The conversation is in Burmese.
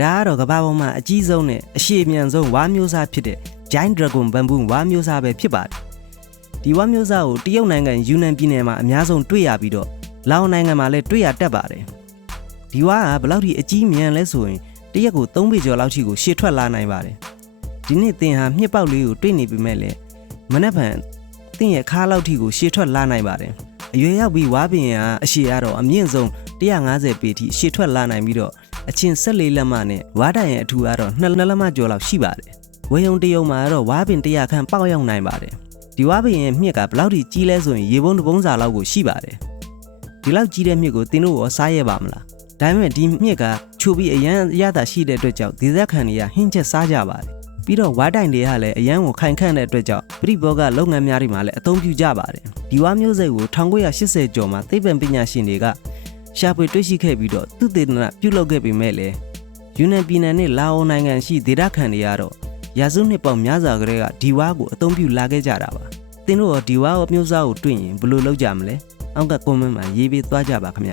ဒါကတော့ကမ္ဘာပေါ်မှာအကြီးဆုံးနဲ့အရှည်မြန်ဆုံးဝါမျိုးစားဖြစ်တဲ့ Giant Dragon Bamboo ဝါမျိုးစားပဲဖြစ်ပါတယ်ဒီဝါမျိုးစားကိုတရုတ်နိုင်ငံယူနန်ပြည်နယ်မှာအများဆုံးတွေ့ရပြီးတော့လာအိုနိုင်ငံမှာလည်းတွေ့ရတတ်ပါတယ်ဒီဝါကဘယ်လောက်ထိအကြီးမြန်လဲဆိုရင်တရက်ကို3ပေကျော်လောက်ထိကိုရှေ့ထွက်လာနိုင်ပါတယ်ဒီနေ့သင်ဟာမြစ်ပေါက်လေးကိုတွေ့နေပြီမဲ့လေမနေ့ဖန်သင်ရဲ့ခါလောက်ထိကိုရှေ့ထွက်လာနိုင်ပါတယ်အရွယ်ရောက်ပြီးဝါပင်ကအရှည်ကတော့အမြင့်ဆုံး150ပေထိရှေ့ထွက်လာနိုင်ပြီးတော့ အချင်း14လက်မနဲ့ဝါတိုင်ရဲ့အထူကတော့2လက်မကျော်လောက်ရှိပါတယ်ဝေယုံတယုံမှာတော့ဝါပင်100ခန့်ပေါက်ရောက်နိုင်ပါတယ်ဒီဝါပင်ရဲ့မြစ်ကဘယ်လောက်ထိကြီးလဲဆိုရင်ရေပုံးတစ်ပုံးစာလောက်ကိုရှိပါတယ်ဒီလောက်ကြီးတဲ့မြစ်ကိုသင်တို့ရောစားရပါမလားဒါပေမဲ့ဒီမြစ်ကချိုပြီးအရန်အရသာရှိတဲ့အတွက်ကြောင့်ဒေသခံတွေကဟင်းချက်စားကြပါတယ်ပြီးတော့ဝါတိုင်တွေကလည်းအရန်ကိုခိုင်ခန့်တဲ့အတွက်ကြောင့်ပြိဘောကလုပ်ငန်းများတွေမှာလည်းအသုံးပြုကြပါတယ်ဒီဝါမျိုးစိတ်ကို1980ကျော်မှာသိပ္ပံပညာရှင်တွေက ရှာဖွေတွေ့ရှိခဲ့ပြီးတော့သူတေသနပြုလုပ်ခဲ့ပေမဲ့လည်းယူနန်ပြည်နယ်နဲ့လာအိုနိုင်ငံရှိဒေသခံတွေကတော့ရာစုနှစ်ပေါင်းများစွာကတည်းကဒီဝါကိုအသုံးပြုလာခဲ့ကြတာပါသင်တို့ရောဒီဝါကိုမျိုးစားကိုတွေ့ရင်ဘယ်လိုလုပ်ကြမလဲအောက်ကကွန်မန့်မှာရေးပေးသွားကြပါခင်ဗျ